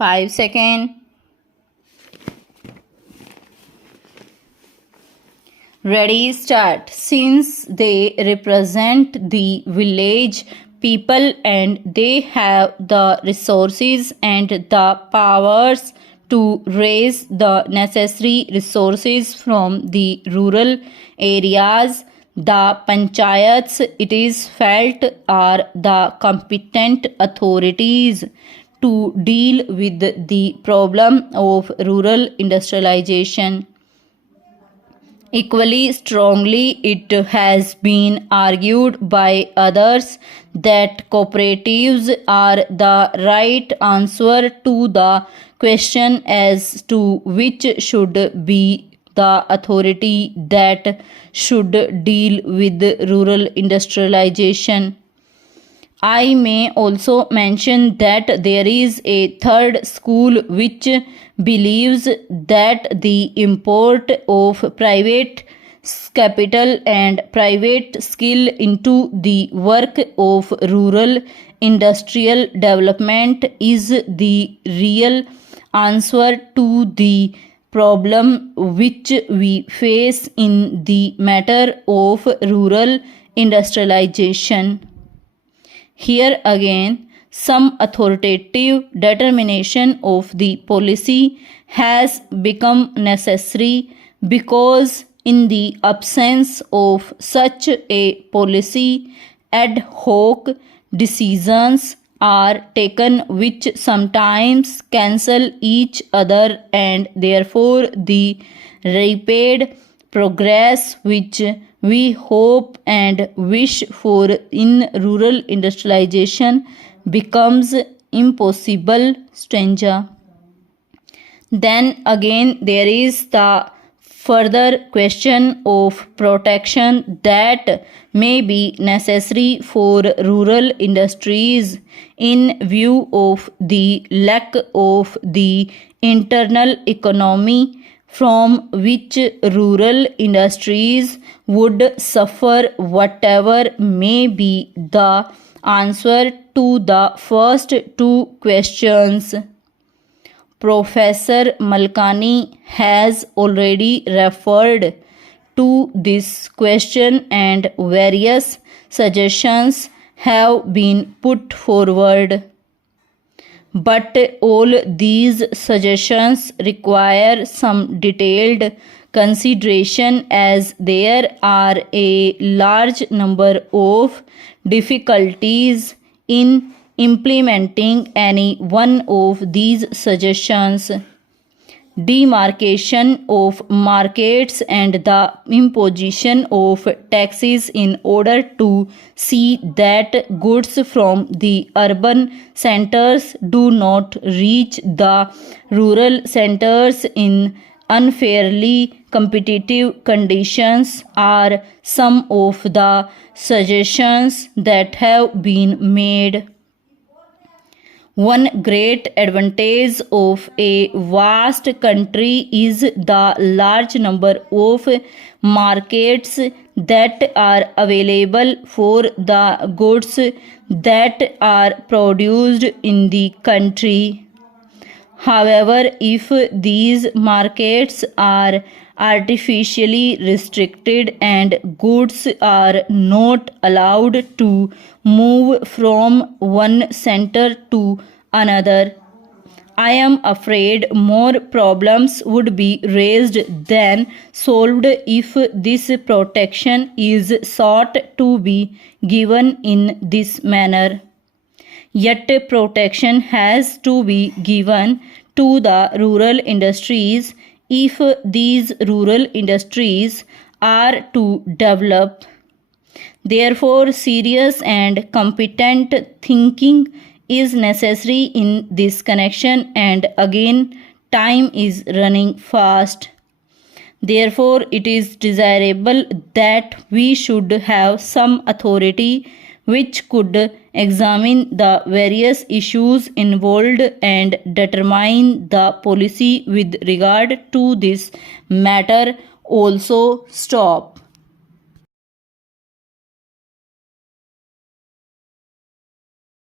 5 seconds. Ready, start. Since they represent the village people and they have the resources and the powers to raise the necessary resources from the rural areas, the panchayats, it is felt, are the competent authorities to deal with the problem of rural industrialization. Equally strongly, it has been argued by others that cooperatives are the right answer to the question as to which should be the authority that should deal with rural industrialization. I may also mention that there is a third school which believes that the import of private capital and private skill into the work of rural industrial development is the real answer to the problem which we face in the matter of rural industrialization. Here again, some authoritative determination of the policy has become necessary because in the absence of such a policy, ad hoc decisions are taken which sometimes cancel each other and therefore the rapid progress which we hope and wish for in rural industrialization becomes impossible. Stranger. Then again there is the further question of protection that may be necessary for rural industries in view of the lack of the internal economy from which rural industries would suffer. Whatever may be the answer to the first two questions, Professor Malkani has already referred to this question and various suggestions have been put forward. But all these suggestions require some detailed consideration as there are a large number of difficulties in implementing any one of these suggestions. Demarcation of markets and the imposition of taxes in order to see that goods from the urban centers do not reach the rural centers in unfairly competitive conditions are some of the suggestions that have been made. One great advantage of a vast country is the large number of markets that are available for the goods that are produced in the country. However, if these markets are artificially restricted and goods are not allowed to move from one center to another, I am afraid more problems would be raised than solved if this protection is sought to be given in this manner. Yet protection has to be given to the rural industries if these rural industries are to develop. Therefore, serious and competent thinking is necessary in this connection, and again, time is running fast. Therefore, it is desirable that we should have some authority which could examine the various issues involved and determine the policy with regard to this matter. Also, stop.